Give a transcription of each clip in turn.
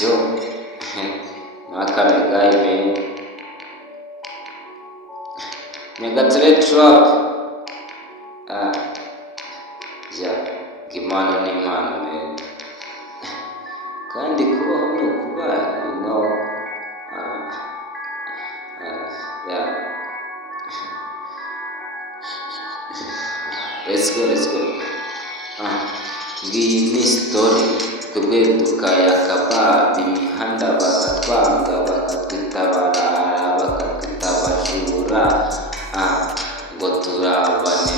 Yo, Makame guy man. Nyagatare trap. Ah, ya, gimana ni impano man. Kandi kubaho ni ukubana, you know. Ah, yeah. Let's go. Ngiyi ni story twebwe tukayakaba imihanda bakatwanga bakatwita barara bakatwita abajura ngo turabane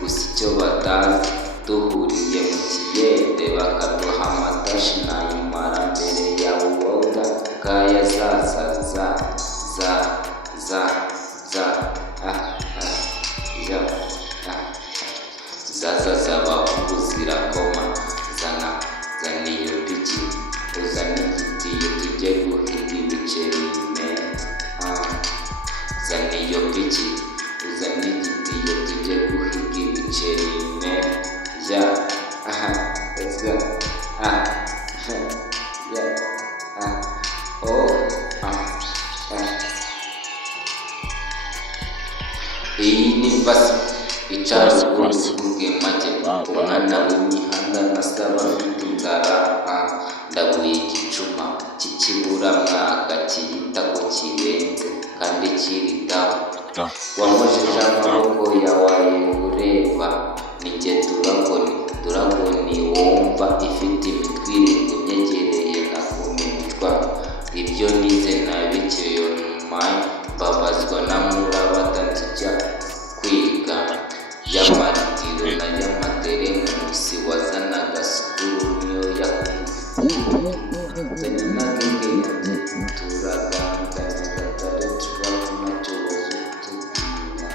gusa icyo batazi duhuriye mu kiyede bakaduha amatashi nayimara mbere yawe woda bwaya zaza z'abahungu zirakoma zana iyo biki uzana igitiyo tujye guhiga ibiceri zana iyo biki uzana igitiyo tujye guhiga ibiceri let's go iyi ni basi icara uvuge make umwana w'imihanda nasaba afite inzara ndaguye igicuma cy'ikiburamwaka kiyita ko kirenze kandi kiridaho wamojeje amaboko yawaye ureba nijye duragoni wumva ifite imitwe irindwi unyegereye nakumirwa ibyo nize nabikeyo nyumaye mbabazwa na murabata nzijya kwiga y'amaritiro na y'amatere munsi wazanaga sukuru niyo yakuzanye n'agenge yanjye turaganza Nyagatare turaho nacyo bazutubwira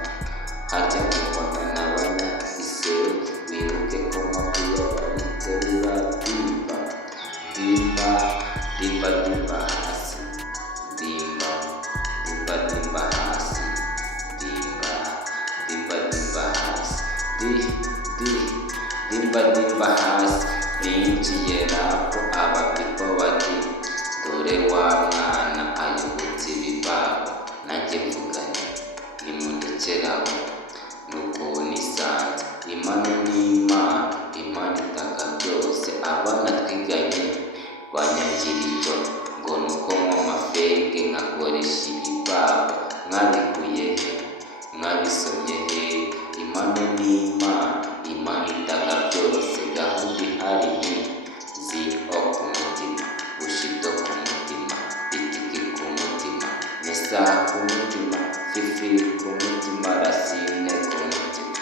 harya mubona n'abanyahise wibuke ko makuya bariterura dimba hasi dimba hasi dimba hasi ninjiye rapo abapipo bati dore wa mwana ayobotse ibibaba nanjye mvuganye nimundekeraho nuko nisanze imana imana itanga byose abana twiganye banyagira icyo ngo nuko amafege nkakoresha ibibaba mwabikuye he mwabisomye he imana imana itanga byose gahunda ihari ni zio ku mutima bushido ku mutima itiki ku mutima nesa ku mutima fifi ku mutima rasine ku mutima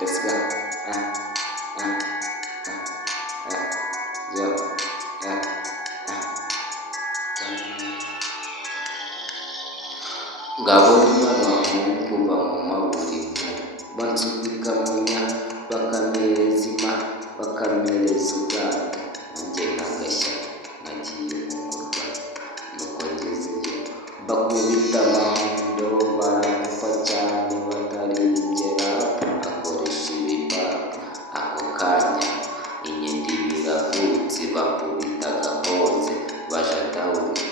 let's go ngabona abahungu kuva mu maburiro bansubikamenya bakamereza ubwato nanjye nkagashya nagiye mu murwa nuko ngezeyo bakubita amahundo baramufa cyane batarigera akoresha ibibaba ako kanya inyindi biravutse bakubitaga hose baja dawuni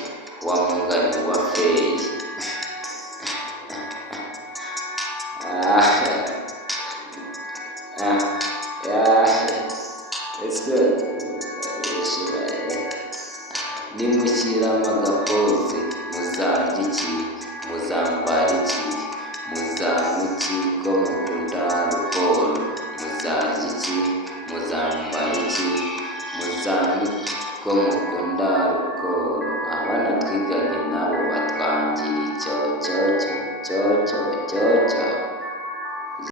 wa mugani wa feyi it's good. Nimushyiramo agapoze muzarya iki muzambara iki muzanywa iki ko mukunda alcohol muzarya iki muzambara iki muzanywa ko mukunda alcohol abana twiganye nabo batwangira icyo